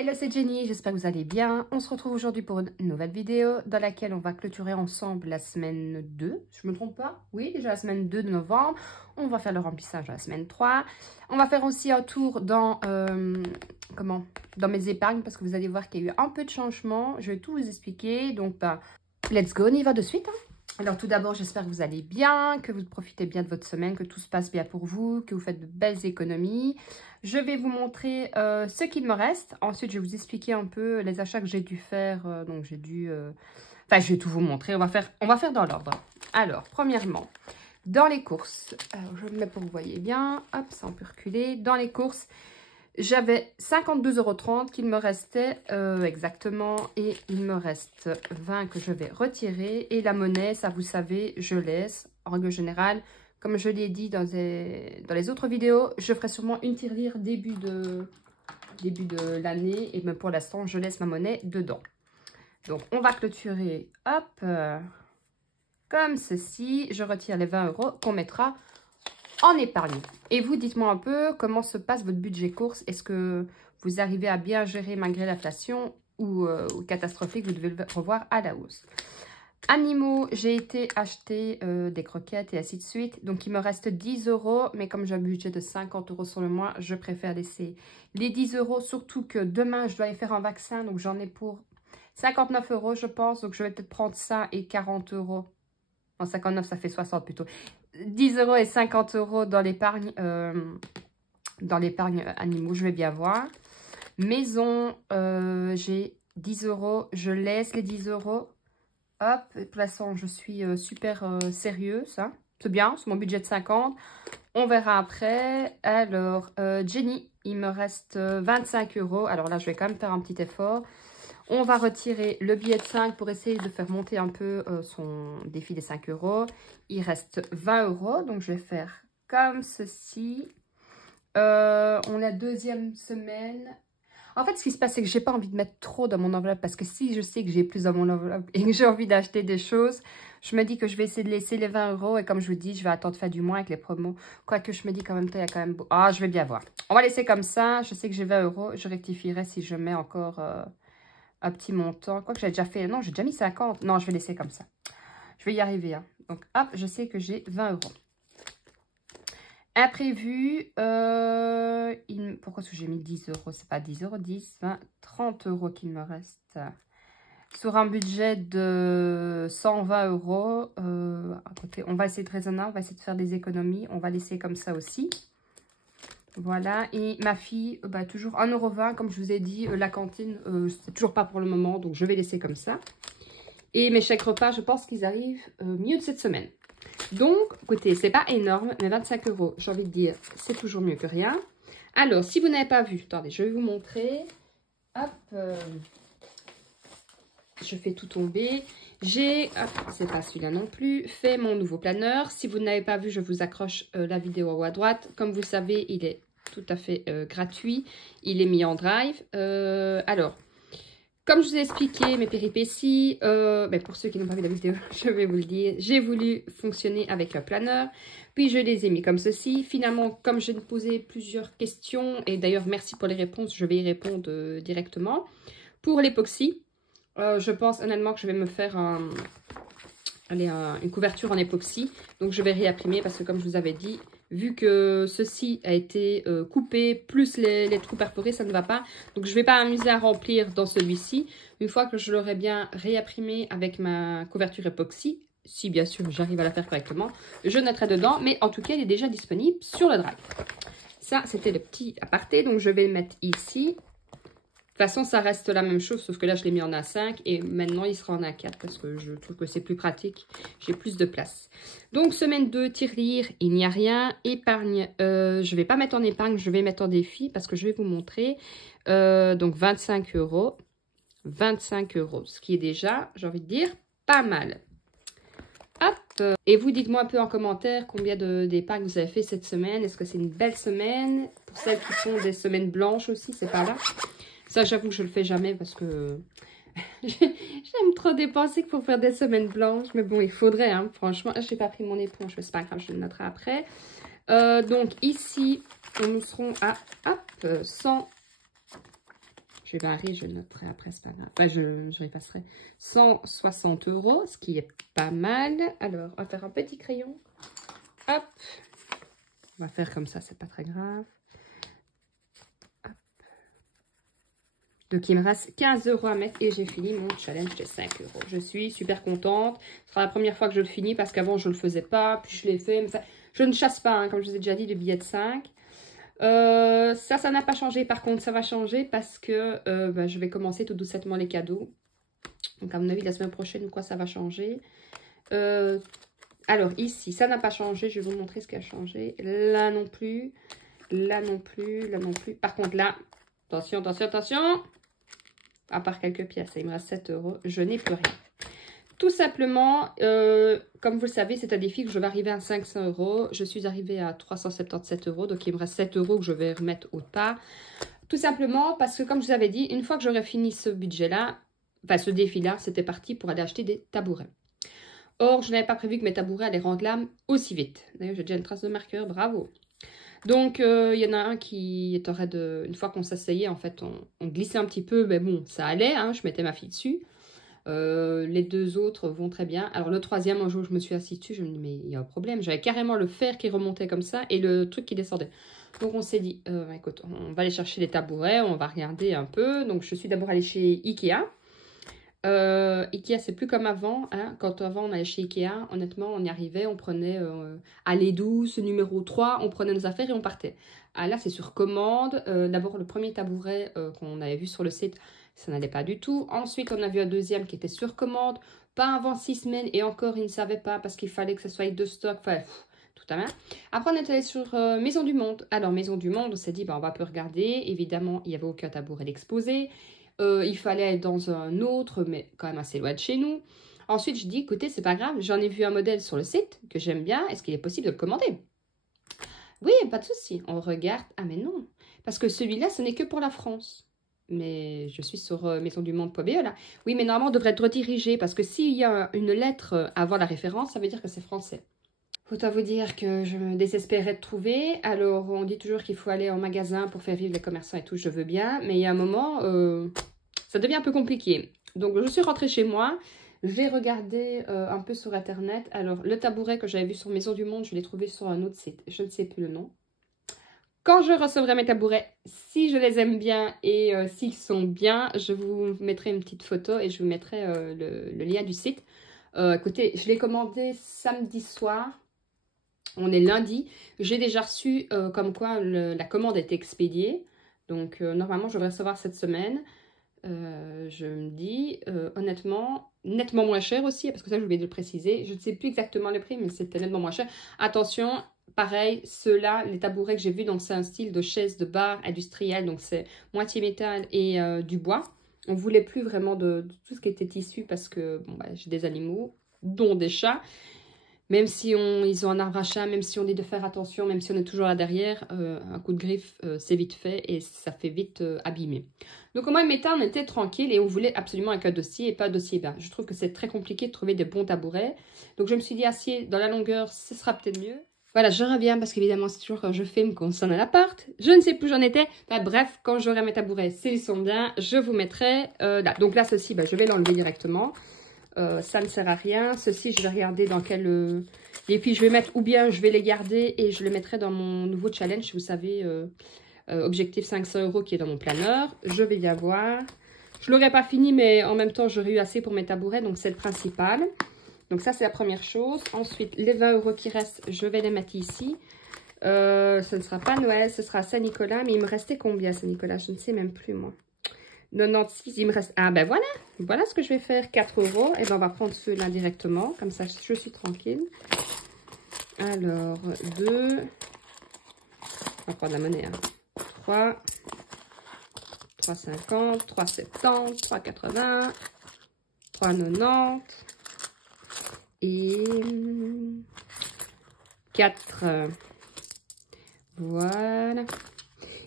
Hello, c'est Jenny, j'espère que vous allez bien. On se retrouve aujourd'hui pour une nouvelle vidéo dans laquelle on va clôturer ensemble la semaine 2. Je me trompe pas? Oui, déjà la semaine 2 de novembre. On va faire le remplissage à la semaine 3. On va faire aussi un tour dans, dans mes épargnes parce que vous allez voir qu'il y a eu un peu de changement. Je vais tout vous expliquer. Donc, let's go, on y va de suite. Alors tout d'abord, j'espère que vous allez bien, que vous profitez bien de votre semaine, que tout se passe bien pour vous, que vous faites de belles économies. Je vais vous montrer ce qu'il me reste. Ensuite, je vais vous expliquer un peu les achats que j'ai dû faire. Donc j'ai dû... Enfin, je vais tout vous montrer. On va faire dans l'ordre. Alors, premièrement, dans les courses. Alors, je le mets pour que vous voyez bien. Hop, ça on peut reculer. Dans les courses, j'avais 52,30 € qu'il me restait exactement. Et il me reste 20 que je vais retirer. Et la monnaie, ça vous savez, je laisse. En règle générale, comme je l'ai dit dans les autres vidéos, je ferai sûrement une tirelire début de l'année. Et même pour l'instant, je laisse ma monnaie dedans. Donc, on va clôturer, hop, comme ceci. Je retire les 20 € qu'on mettra en épargne. Et vous, dites-moi un peu comment se passe votre budget course. Est-ce que vous arrivez à bien gérer malgré l'inflation ou catastrophique, vous devez le revoir à la hausse. Animaux, j'ai été acheter des croquettes et ainsi de suite. Donc, il me reste 10 €. Mais comme j'ai un budget de 50 € sur le mois, je préfère laisser les 10 €. Surtout que demain, je dois aller faire un vaccin. Donc, j'en ai pour 59 €, je pense. Donc, je vais peut-être prendre ça et 40 €. En 59, ça fait 60 plutôt. 10 € et 50 € dans l'épargne animaux, je vais bien voir. Maison, j'ai 10 €. Je laisse les 10 €. Hop, pour l'instant, je suis super sérieuse. Hein. C'est bien, c'est mon budget de 50. On verra après. Alors, Jenny, il me reste 25 €. Alors là, je vais quand même faire un petit effort. On va retirer le billet de 5 pour essayer de faire monter un peu son défi des 5 €. Il reste 20 €. Donc, je vais faire comme ceci. On est deuxième semaine. En fait, ce qui se passe, c'est que j'ai pas envie de mettre trop dans mon enveloppe. Parce que si je sais que j'ai plus dans mon enveloppe et que j'ai envie d'acheter des choses, je me dis que je vais essayer de laisser les 20 €. Et comme je vous dis, je vais attendre fin du mois avec les promos. Quoique je me dis qu'en même temps, il y a quand même... Ah, je vais bien voir. On va laisser comme ça. Je sais que j'ai 20 €. Je rectifierai si je mets encore... un petit montant. Quoi que j'ai déjà fait. Non, j'ai déjà mis 50. Non, je vais laisser comme ça. Je vais y arriver. Hein. Donc, hop, je sais que j'ai 20 €. Imprévu. Pourquoi est-ce que j'ai mis 10 €? C'est pas 10 €, 10, 20, 30 € qu'il me reste. Sur un budget de 120 €. À côté, on va essayer de raisonner. On va essayer de faire des économies. On va laisser comme ça aussi. Voilà, et ma fille, toujours 1,20 €, comme je vous ai dit, la cantine, c'est toujours pas pour le moment, donc je vais laisser comme ça. Et mes chèques repas, je pense qu'ils arrivent milieu de cette semaine. Donc, écoutez, c'est pas énorme, mais 25 €, j'ai envie de dire, c'est toujours mieux que rien. Alors, si vous n'avez pas vu, attendez, je vais vous montrer. Hop, je fais tout tomber. J'ai, c'est pas celui-là non plus, fait mon nouveau planeur. Si vous n'avez pas vu, je vous accroche la vidéo en haut à droite. Comme vous savez, il est tout à fait gratuit. Il est mis en drive. Alors, comme je vous ai expliqué mes péripéties, pour ceux qui n'ont pas vu la vidéo, je vais vous le dire. J'ai voulu fonctionner avec un planeur. Puis, je les ai mis comme ceci. Finalement, comme j'ai posé plusieurs questions, et d'ailleurs, merci pour les réponses, je vais y répondre directement. Pour l'époxy, je pense honnêtement que je vais me faire une couverture en époxy. Donc, je vais réimprimer parce que comme je vous avais dit, vu que ceci a été coupé, plus les trous perforés, ça ne va pas. Donc, je ne vais pas m'amuser à remplir dans celui-ci. Une fois que je l'aurai bien réimprimé avec ma couverture époxy, si bien sûr j'arrive à la faire correctement, je noterai dedans. Mais en tout cas, il est déjà disponible sur le drive. Ça, c'était le petit aparté. Donc, je vais le mettre ici. De toute façon, ça reste la même chose, sauf que là, je l'ai mis en A5 et maintenant, il sera en A4 parce que je trouve que c'est plus pratique. J'ai plus de place. Donc, semaine 2, tirelire, il n'y a rien. Épargne, je ne vais pas mettre en épargne, je vais mettre en défi parce que je vais vous montrer. Donc, 25 €. 25 €, ce qui est déjà, j'ai envie de dire, pas mal. Hop. Et vous, dites-moi un peu en commentaire combien d'épargne vous avez fait cette semaine. Est-ce que c'est une belle semaine? Pour celles qui font des semaines blanches aussi, c'est pas là. Ça, j'avoue que je le fais jamais parce que j'aime trop dépenser pour faire des semaines blanches. Mais bon, il faudrait, hein, franchement. Je n'ai pas pris mon éponge, c'est pas grave, je le noterai après. Donc ici, nous serons à 100. Je vais barrer, je noterai après, c'est pas grave. Enfin, je repasserai. 160 €, ce qui est pas mal. Alors, on va faire un petit crayon. Hop. On va faire comme ça, c'est pas très grave. Hop. Donc, il me reste 15 € à mettre et j'ai fini mon challenge de 5 €. Je suis super contente. Ce sera la première fois que je le finis parce qu'avant, je ne le faisais pas. Puis, je l'ai fait. Mais ça, je ne chasse pas, hein, comme je vous ai déjà dit, le billet de 5. Ça n'a pas changé. Par contre, ça va changer parce que je vais commencer tout doucement les cadeaux. Donc, à mon avis, la semaine prochaine ou quoi, ça va changer. Alors, ici, ça n'a pas changé. Je vais vous montrer ce qui a changé. Là non plus. Là non plus. Là non plus. Par contre, là, attention, attention, attention. À part quelques pièces, il me reste 7 €. Je n'ai plus rien. Tout simplement, comme vous le savez, c'est un défi que je vais arriver à 500 €. Je suis arrivée à 377 €. Donc, il me reste 7 € que je vais remettre au pas. Tout simplement parce que, comme je vous avais dit, une fois que j'aurai fini ce budget-là, enfin ce défi-là, c'était parti pour aller acheter des tabourets. Or, je n'avais pas prévu que mes tabourets allaient rendre l'âme aussi vite. D'ailleurs, j'ai déjà une trace de marqueur. Bravo. Donc, il y en a un qui est en de... Une fois qu'on s'asseyait, en fait, on glissait un petit peu. Mais bon, ça allait. Hein, je mettais ma fille dessus. Les deux autres vont très bien. Alors le troisième, un jour je me suis assise dessus, je me dis mais il y a un problème. J'avais carrément le fer qui remontait comme ça et le truc qui descendait. Donc on s'est dit, écoute, on va aller chercher les tabourets, on va regarder un peu. Donc je suis d'abord allée chez Ikea. Ikea c'est plus comme avant. Hein. Quand avant on allait chez Ikea, honnêtement on y arrivait, on prenait allée douce, numéro 3, on prenait nos affaires et on partait. Ah, là c'est sur commande. D'abord le premier tabouret qu'on avait vu sur le site, ça n'allait pas du tout. Ensuite, on a vu un deuxième qui était sur commande. Pas avant 6 semaines. Et encore, ils ne savaient pas parce qu'il fallait que ce soit de stock. Enfin, tout à l'heure. Après, on est allé sur Maison du Monde. Alors, Maison du Monde, on s'est dit, on va peu regarder. Évidemment, il n'y avait aucun tabouret d'exposé. Il fallait aller dans un autre, mais quand même assez loin de chez nous. Ensuite, je dis, écoutez, c'est pas grave. J'en ai vu un modèle sur le site que j'aime bien. Est-ce qu'il est possible de le commander? Oui, pas de souci. On regarde. Ah, mais non. Parce que celui-là, ce n'est que pour la France. Mais je suis sur maisondumonde.be là. Oui, mais normalement, on devrait être redirigé parce que s'il y a une lettre avant la référence, ça veut dire que c'est français. Faut à vous dire que je me désespérais de trouver. Alors, on dit toujours qu'il faut aller en magasin pour faire vivre les commerçants et tout, je veux bien. Mais il y a un moment, ça devient un peu compliqué. Donc, je suis rentrée chez moi. J'ai regardé un peu sur Internet. Alors, le tabouret que j'avais vu sur Maison du Monde, je l'ai trouvé sur un autre site. Je ne sais plus le nom. Quand je recevrai mes tabourets, si je les aime bien et s'ils sont bien, je vous mettrai une petite photo et je vous mettrai le lien du site. Écoutez, je l'ai commandé samedi soir. On est lundi. J'ai déjà reçu comme quoi la commande est expédiée. Donc, normalement, je vais recevoir cette semaine. Je me dis, honnêtement, nettement moins cher aussi, parce que ça, je voulais le préciser. Je ne sais plus exactement le prix, mais c'était nettement moins cher. Attention, pareil, ceux-là, les tabourets que j'ai vus, donc c'est un style de chaise de bar industriel, donc c'est moitié métal et du bois. On ne voulait plus vraiment de tout ce qui était tissu, parce que bon, j'ai des animaux, dont des chats. Même si ils ont un arbre à chat, même si on dit de faire attention, même si on est toujours là derrière, un coup de griffe, c'est vite fait et ça fait vite abîmer. Donc au moins, on était tranquille et on voulait absolument un dossier et pas un dossier bas. Je trouve que c'est très compliqué de trouver des bons tabourets. Donc je me suis dit, acier dans la longueur, ce sera peut-être mieux. Voilà, je reviens parce qu'évidemment, c'est toujours quand je filme qu'on sonne à l'appart. Je ne sais plus où j'en étais. Bah, bref, quand j'aurai mes tabourets, s'ils sont bien, je vous mettrai là. Donc là, ceci, je vais l'enlever directement. Ça ne sert à rien. Ceci, je vais regarder dans quel défi je vais mettre. Ou bien, je vais les garder et je les mettrai dans mon nouveau challenge. Vous savez, objectif 500 € qui est dans mon planeur. Je vais bien voir. Je ne l'aurais pas fini, mais en même temps, j'aurais eu assez pour mes tabourets. Donc, c'est le principal. Donc, ça, c'est la première chose. Ensuite, les 20 € qui restent, je vais les mettre ici. Ce ne sera pas Noël, ce sera Saint-Nicolas. Mais il me restait combien, Saint-Nicolas? Je ne sais même plus, moi. 96, il me reste... Ah ben voilà, voilà ce que je vais faire, 4 €. Et ben on va prendre ceux-là directement, comme ça je suis tranquille. Alors, 2, on va prendre la monnaie, hein. 3, 3,50, 3,70, 3,80, 3,90 et 4. Voilà.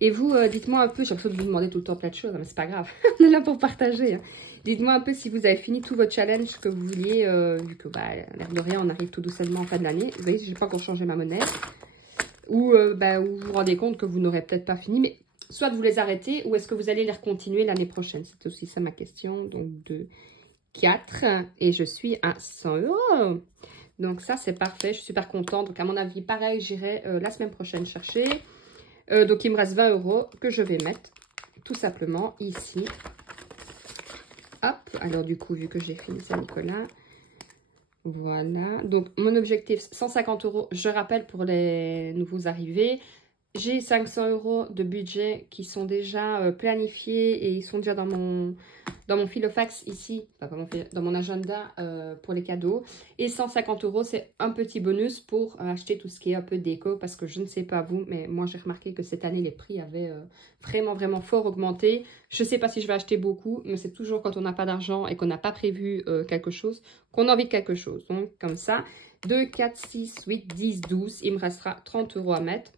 Et vous, dites-moi un peu, j'ai l'impression de vous demander tout le temps plein de choses, mais c'est pas grave, on est là pour partager. Hein. Dites-moi un peu si vous avez fini tout votre challenge que vous vouliez, vu que, l'air de rien, on arrive tout doucement en fin de l'année. Vous voyez, j'ai pas encore changé ma monnaie. Ou vous vous rendez compte que vous n'aurez peut-être pas fini, mais soit vous les arrêtez ou est-ce que vous allez les continuer l'année prochaine? C'est aussi ça ma question. Donc 2, 4 et je suis à 100 €. Donc ça c'est parfait, je suis super contente. Donc à mon avis pareil, j'irai la semaine prochaine chercher. Donc il me reste 20 € que je vais mettre tout simplement ici. Hop, alors du coup vu que j'ai fini Saint-Nicolas. Voilà, donc mon objectif 150 €, je rappelle pour les nouveaux arrivés. J'ai 500 € de budget qui sont déjà planifiés et ils sont déjà dans mon filofax ici, enfin, dans mon agenda pour les cadeaux. Et 150 €, c'est un petit bonus pour acheter tout ce qui est un peu déco parce que je ne sais pas vous, mais moi j'ai remarqué que cette année les prix avaient vraiment fort augmenté. Je ne sais pas si je vais acheter beaucoup, mais c'est toujours quand on n'a pas d'argent et qu'on n'a pas prévu quelque chose qu'on a envie de quelque chose. Donc comme ça, 2, 4, 6, 8, 10, 12, il me restera 30 € à mettre.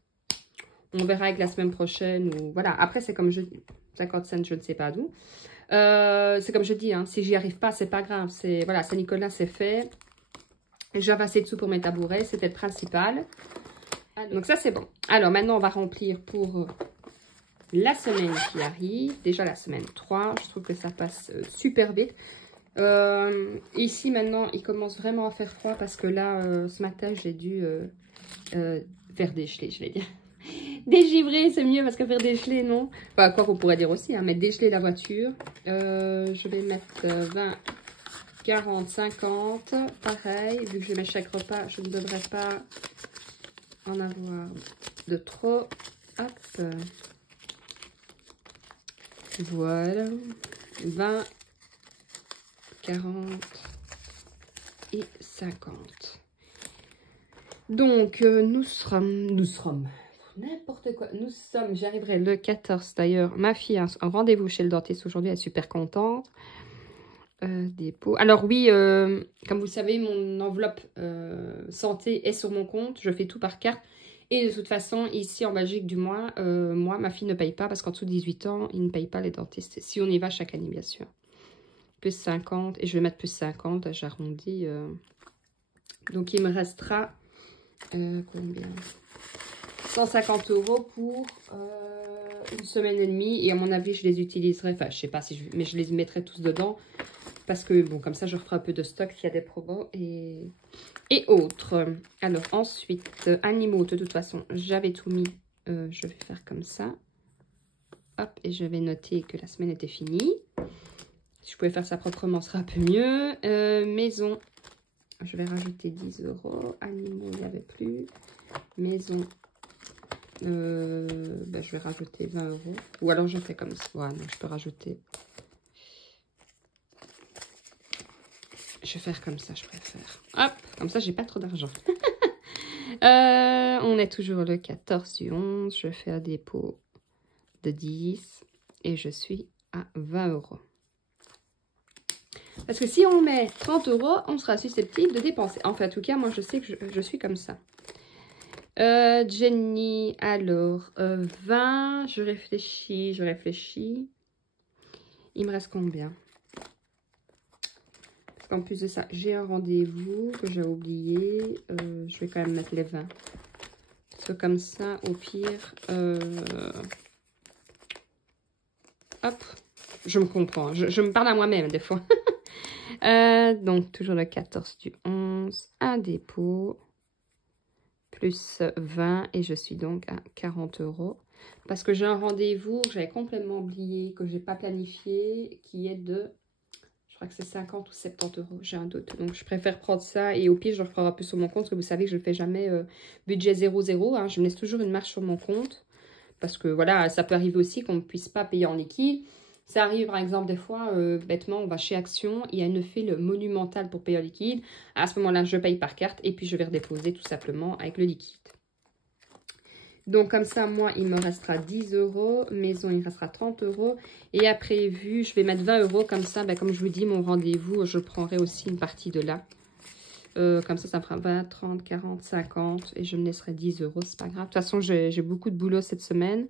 On verra avec la semaine prochaine. Ou voilà. Après, c'est comme je dis, 50 cents, je ne sais pas d'où. C'est comme je dis, hein, si j'y arrive pas, c'est pas grave. Voilà, Saint-Nicolas, c'est fait. J'avais assez de sous pour mes tabourets, c'était le principal. Donc ça, c'est bon. Alors, maintenant, on va remplir pour la semaine qui arrive. Déjà, la semaine 3. Je trouve que ça passe super vite. Ici, maintenant, il commence vraiment à faire froid parce que là, ce matin, j'ai dû faire dégeler, je vais dire. Dégivrer, c'est mieux parce que faire dégeler, non. Enfin, quoi qu'on pourrait dire aussi, hein, mais dégeler la voiture. Je vais mettre 20, 40, 50. Pareil, vu que je mets chaque repas, je ne devrais pas en avoir de trop. Hop. Voilà. 20, 40 et 50. Donc, nous sommes n'importe quoi. J'y arriverai le 14 d'ailleurs. Ma fille a un rendez-vous chez le dentiste aujourd'hui, elle est super contente. Dépôt. Alors oui, comme vous le savez, mon enveloppe santé est sur mon compte. Je fais tout par carte. Et de toute façon, ici en Belgique du moins, moi, ma fille ne paye pas parce qu'en dessous de 18 ans, ils ne payent pas les dentistes. Si on y va chaque année, bien sûr. Plus 50. Et je vais mettre plus 50, j'arrondis. Donc il me restera combien 150 € pour une semaine et demie. Et à mon avis, je les utiliserai. Enfin, je sais pas si mais je les mettrai tous dedans. Parce que, bon, comme ça, je referai un peu de stock s'il y a des promos et autres. Alors, ensuite, animaux, de toute façon, j'avais tout mis. Je vais faire comme ça. Hop, et je vais noter que la semaine était finie. Si je pouvais faire ça proprement, ce serait un peu mieux. Maison, je vais rajouter 10 €. Animaux, il n'y avait plus. Maison, je vais rajouter 20 €. Ou alors, je fais comme ça. Ouais, non, je peux rajouter... Je vais faire comme ça, je préfère. Hop, comme ça, j'ai pas trop d'argent. On est toujours le 14 du 11. Je fais un dépôt de 10. Et je suis à 20 €. Parce que si on met 30 €, on sera susceptible de dépenser. Enfin, en tout cas, moi, je sais que je suis comme ça. Jenny, alors, 20. Je réfléchis. Il me reste combien ? En plus de ça, j'ai un rendez-vous que j'ai oublié. Je vais quand même mettre les 20. Parce que comme ça, au pire... hop, je me comprends. Je me parle à moi-même des fois. Donc, toujours le 14 du 11. Un dépôt. Plus 20. Et je suis donc à 40 €. Parce que j'ai un rendez-vous que j'avais complètement oublié, que je n'ai pas planifié, qui est de... Je crois que c'est 50 ou 70 €, j'ai un doute. Donc, je préfère prendre ça et au pire, je reprendrai plus sur mon compte. Parce que vous savez que je ne fais jamais budget 0,0. Hein. Je me laisse toujours une marge sur mon compte. Parce que voilà, ça peut arriver aussi qu'on ne puisse pas payer en liquide. Ça arrive par exemple des fois, bêtement, on va chez Action. Il y a une file monumentale pour payer en liquide. À ce moment-là, je paye par carte et puis je vais redéposer tout simplement avec le liquide. Donc, comme ça, moi, il me restera 10 €. Maison, il restera 30 €. Et après, vu, je vais mettre 20 € comme ça. Ben, comme je vous dis, mon rendez-vous, je prendrai aussi une partie de là. Comme ça me fera 20, 30, 40, 50. Et je me laisserai 10 €. C'est pas grave. De toute façon, j'ai beaucoup de boulot cette semaine.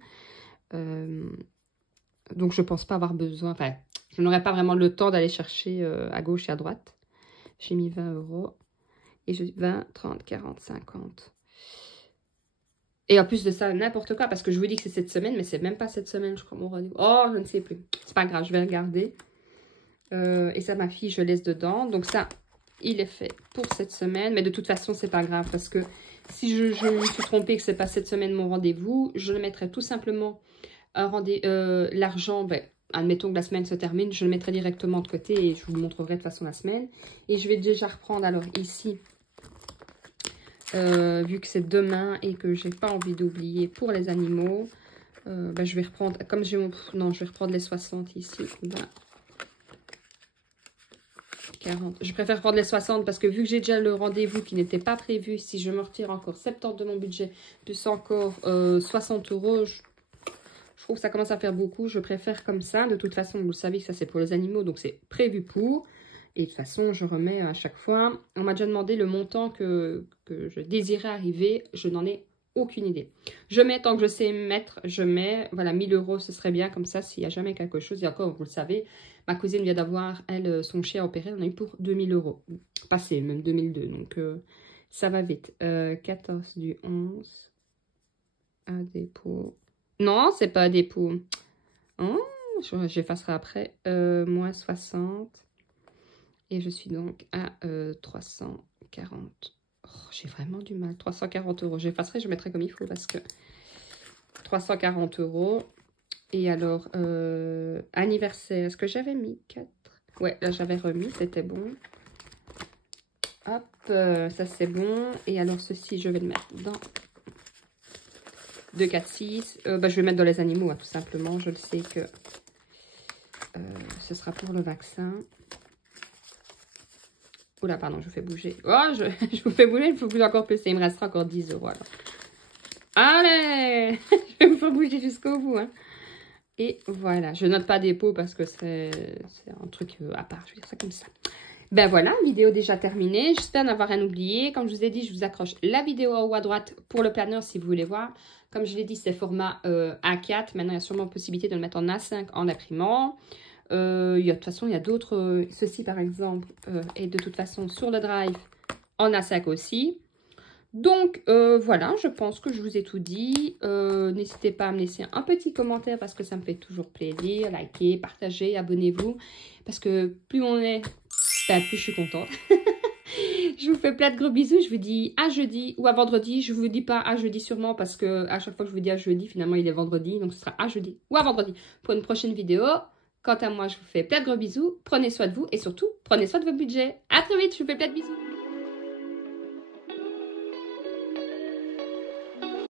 Donc, je pense pas avoir besoin. Enfin, je n'aurai pas vraiment le temps d'aller chercher à gauche et à droite. J'ai mis 20 €. Et je 20, 30, 40, 50. Et en plus de ça, n'importe quoi, parce que je vous dis que c'est cette semaine, mais c'est même pas cette semaine, je crois, mon rendez-vous. Oh, je ne sais plus. C'est pas grave, je vais regarder. Et ça, ma fille, je laisse dedans. Donc ça, il est fait pour cette semaine. Mais de toute façon, c'est pas grave, parce que si je me suis trompée que c'est pas cette semaine mon rendez-vous, je le mettrai tout simplement l'argent, ben, admettons que la semaine se termine, je le mettrai directement de côté et je vous le montrerai de toute façon la semaine. Et je vais déjà reprendre, alors ici... vu que c'est demain et que j'ai pas envie d'oublier pour les animaux, ben je vais reprendre, comme j'ai mon... Non, je vais reprendre les 60 ici. 20, 40. Je préfère prendre les 60 parce que vu que j'ai déjà le rendez-vous qui n'était pas prévu, si je me retire encore 70 de mon budget, plus encore 60 €, je trouve que ça commence à faire beaucoup. Je préfère comme ça. De toute façon, vous le savez que ça c'est pour les animaux, donc c'est prévu pour. Et de toute façon, je remets à chaque fois. On m'a déjà demandé le montant que je désirais arriver. Je n'en ai aucune idée. Je mets, tant que je sais mettre, je mets, voilà, 1000 €, ce serait bien. Comme ça, s'il n'y a jamais quelque chose. Et encore, vous le savez, ma cousine vient d'avoir, elle, son chien opéré. On a eu pour 2000 €. Passé, même 2002. Donc, ça va vite. 14 du 11. À dépôt. Non, c'est pas à dépôt. Oh, j'effacerai après. Moins 60. Et je suis donc à 340. Oh, j'ai vraiment du mal. 340 €. J'effacerai, je mettrai comme il faut parce que 340 €. Et alors, anniversaire. Est-ce que j'avais mis 4? Ouais, là j'avais remis, c'était bon. Hop, ça c'est bon. Et alors ceci, je vais le mettre dans 2, 4, 6. Bah, je vais mettre dans les animaux, hein, tout simplement. Je le sais que ce sera pour le vaccin. Oula, pardon, je vous fais bouger. Oh, je vous fais bouger, il faut bouger encore plus. Et il me restera encore 10 € alors. Allez, je vais vous faire bouger jusqu'au bout. Hein. Et voilà, je note pas dépôt parce que c'est un truc à part. Je vais dire ça comme ça. Ben voilà, vidéo déjà terminée. J'espère n'avoir rien oublié. Comme je vous ai dit, je vous accroche la vidéo en haut à droite pour le planeur si vous voulez voir. Comme je l'ai dit, c'est format A4. Maintenant, il y a sûrement possibilité de le mettre en A5 en imprimant. De toute façon, il y a d'autres. Ceci, par exemple, est de toute façon sur le drive en A5 aussi. Donc, voilà, je pense que je vous ai tout dit. N'hésitez pas à me laisser un petit commentaire parce que ça me fait toujours plaisir. Likez, partagez, abonnez-vous. Parce que plus on est, ben, plus je suis contente. Je vous fais plein de gros bisous. Je vous dis à jeudi ou à vendredi. Je ne vous dis pas à jeudi sûrement parce que à chaque fois que je vous dis à jeudi, finalement, il est vendredi. Donc, ce sera à jeudi ou à vendredi pour une prochaine vidéo. Quant à moi, je vous fais plein de gros bisous. Prenez soin de vous et surtout, prenez soin de votre budget. À très vite, je vous fais plein de bisous.